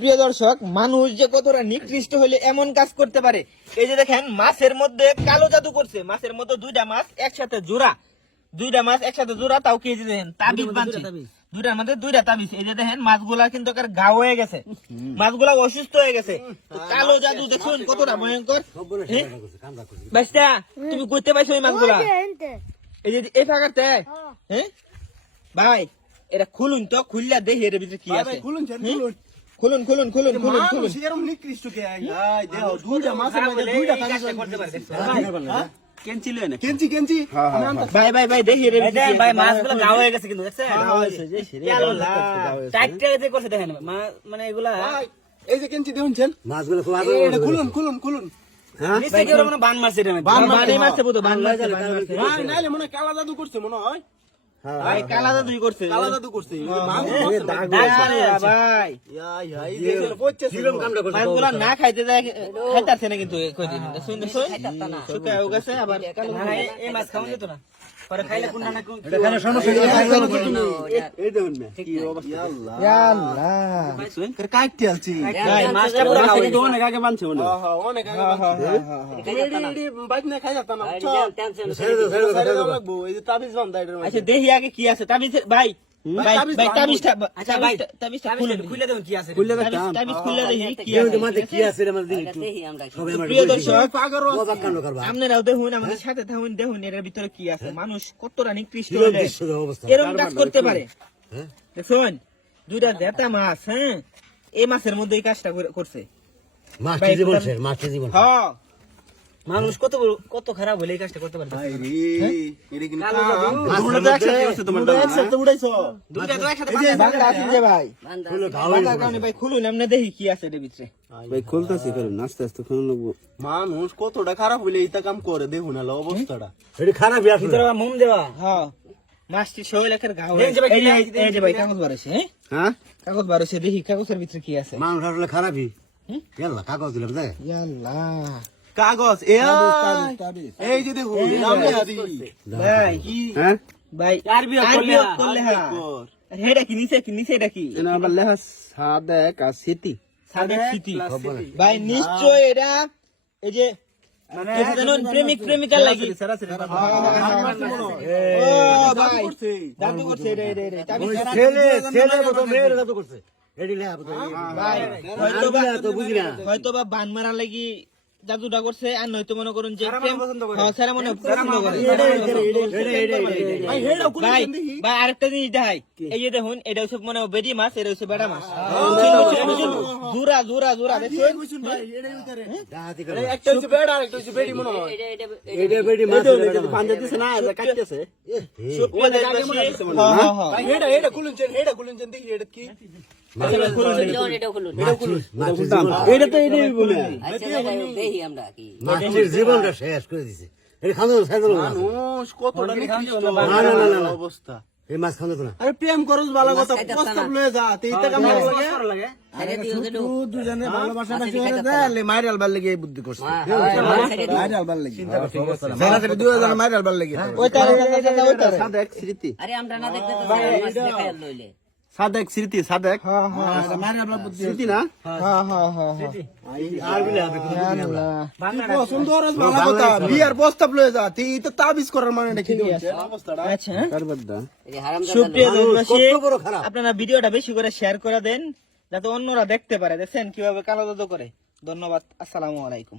সুপ্রিয় দর্শক মানুষ যে কতটা নিকৃষ্ট হলে এমন কাজ করতে পারে? এই যে দেখেন মাছের মধ্যে কালো জাদু করছে। মাছের মধ্যে দুইটা মাছ একসাথে জোড়া। দুইটা মাছ একসাথে জোড়া তাও কেজি দেখেন তাবিজ বানছে। দুইটার মধ্যে দুইটা তাবিজ। এই যে দেখেন মাছগুলা কিন্তু ঘাও হয়ে গেছে। মাছগুলা অসুস্থ হয়ে গেছে। কালো জাদু দেখুন কতটা ভয়ঙ্কর? বাইস্তা তুমি করতে পাইছো এই মাছগুলা? এই যে এই ফাঁকাতে হ্যাঁ ভাই এটা খুলুন তো খুললা দেখি এর ভিতরে কি আছে। খুলুন খুলুন। খুলুন খুলুন খুলুন খুলুন খুলুন। এরম নিকৃষ্ট কে? আই? আই, দেহ, দুইটা মাছের মধ্যে দুইটা কাগজ হ্যাঁ? কেঞ্চি লয় না কেঞ্চি কেঞ্চি ভাই ভাই ভাই দেখি ভিতরে ভাই। মাছগুলো গাও হয়ে গেছে কিন্তু দেখছেন? গাও হয়েছে, যে সেরে গাও হয়েছে। টাইট টাইট করছে দেখেন মানে এগুলা এই যে কেঞ্চি দেখুন ছেন। মাছগুলো খুব এটা খুলুন খুলুন খুলুন। বান মারছে বান মারছে, বান মারছে, বান মারছে। নাইলে মনে হয় কালা জাদু করছে মনে হয়। ভাই কালা জাদুই করছে। কালা জাদু করছে হ্যাঁ, হ্যাঁ, ভাই। না খাইতে না কিন্তু কয়দিন। শুকায় গেছে আবার এই- মাছ খাওয়া যেত না হয়ে দেখি আগে কি আছে? তাবিজ ভাই আচ্ছা আপনারাও দেখুন আমাদের সাথে থাকুন দেখুন এর ভিতরে কি আছে। মানুষ কতটা নিকৃষ্ট এরকম কাজ করতে পারে? হ্যাঁ? দেখুন দুইটা দেতা মাছ হ্যাঁ? এই মাছের মধ্যে এই কাজটা করছে। মাছটি ভাই, জীবন মাছটি জীবন হ্যাঁ মানুষ কত কত খারাপ হলে এই কাজটা করতে পারে ভাই রে, এটা কিন্তু কালো জাদু। কাম। মাছের দুটো তো একসাথে তোমার দাদা, একসাথে উড়াইছো। দুইটা তো একসাথে এই আছে যে ভাই খুলে ঘাও বাংলার গেছে। কারণে ভাই আমরা দেখি কি আছে এর ভিতরে। ভাই খুলতেছি ফেরুন আস্তে আস্তে খুলুন লাগবো মানুষ কতটা খারাপ হইলে এইটা কাম করে দেখুন অবস্থাটা। আবার মোম দেওয়া। হ্যাঁ। মাছটি শৈল একের ঘাও এই যে ভাই, কাগজ বারোছে হ্যাঁ? হ্যাঁ? কাগজ বারোছে দেখি কাগজের ভিতরে কি আছে। মানুষ আসলে খারাপই। কাগজ দিলাম দেখ। কাগজ এ এই যে দেখুন ভাই হ্যাঁ ভাই আর বিয়োগ করলে বিয়োগ হ্যাঁ। করলে হ্যাঁ আরে এটা কি নিচে কি নিচে এটা কি এনে আবার লেখা সাদেক আর স্মৃতি সাদেক সিটি ভাই নিশ্চয় এটা এই যে মানে প্রেমিক লাগি হয়তো বা বান মারা লাগি জাদুটা করছে আর নয়তো মনে করুন যে সারা মনে পছন্দ করে। হ্যাঁ মনে ভাই ভাই আরেকটা জিনিস দেখাই। এই যে দেখুন এটা হচ্ছে মনে হয় মাছ এটা হচ্ছে বেড়া মাছ জোরা জোরা জোরা একটা হচ্ছে হচ্ছে মনে হয়। এটা বেটি মাছ পাঞ্জা দিছে না কাটতেছে। খুলুন খুলুন দেখি এটা কি? আচ্ছা, বলে মাছের জীবনটা শেষ করে দিছে। এটা খানো খাইতো না মানুষ কতটা নিকৃষ্ট না, না, না, না, না। অবস্থা। এই মাছ খানো না। আরে প্রেম করস ভালো কথা প্রস্তাব লয়ে যা তে ইটা কাম ভালো লাগে? ভালো লাগে। দুজনে ভালোবাসা বেশি করে দেলে মাইরাল বার লাগে এই বুদ্ধি করছে। মাইরাল বার লাগে জানা করে দুই জন মাইরাল বার লাগে ওই তারে, ওই তারে, ওই তারে। স্মৃতি। আরে আমরা না দেখতে তো মাছ লইলে। সাদেক স্মৃতি সাদেক। হ্যাঁ, হ্যাঁ, স্মৃতি। না। হ্যাঁ, হ্যাঁ, হ্যাঁ, হ্যাঁ। সুন্দর বিয়ার লয়ে যা তে তাবিজ করার মানে আচ্ছা। হ্যাঁ। আপনারা ভিডিওটা বেশি করে শেয়ার করে দেন যাতে অন্যরা দেখতে পারে। দেখছেন কীভাবে কালো জাদু করে? ধন্যবাদ। আসসালামু আলাইকুম।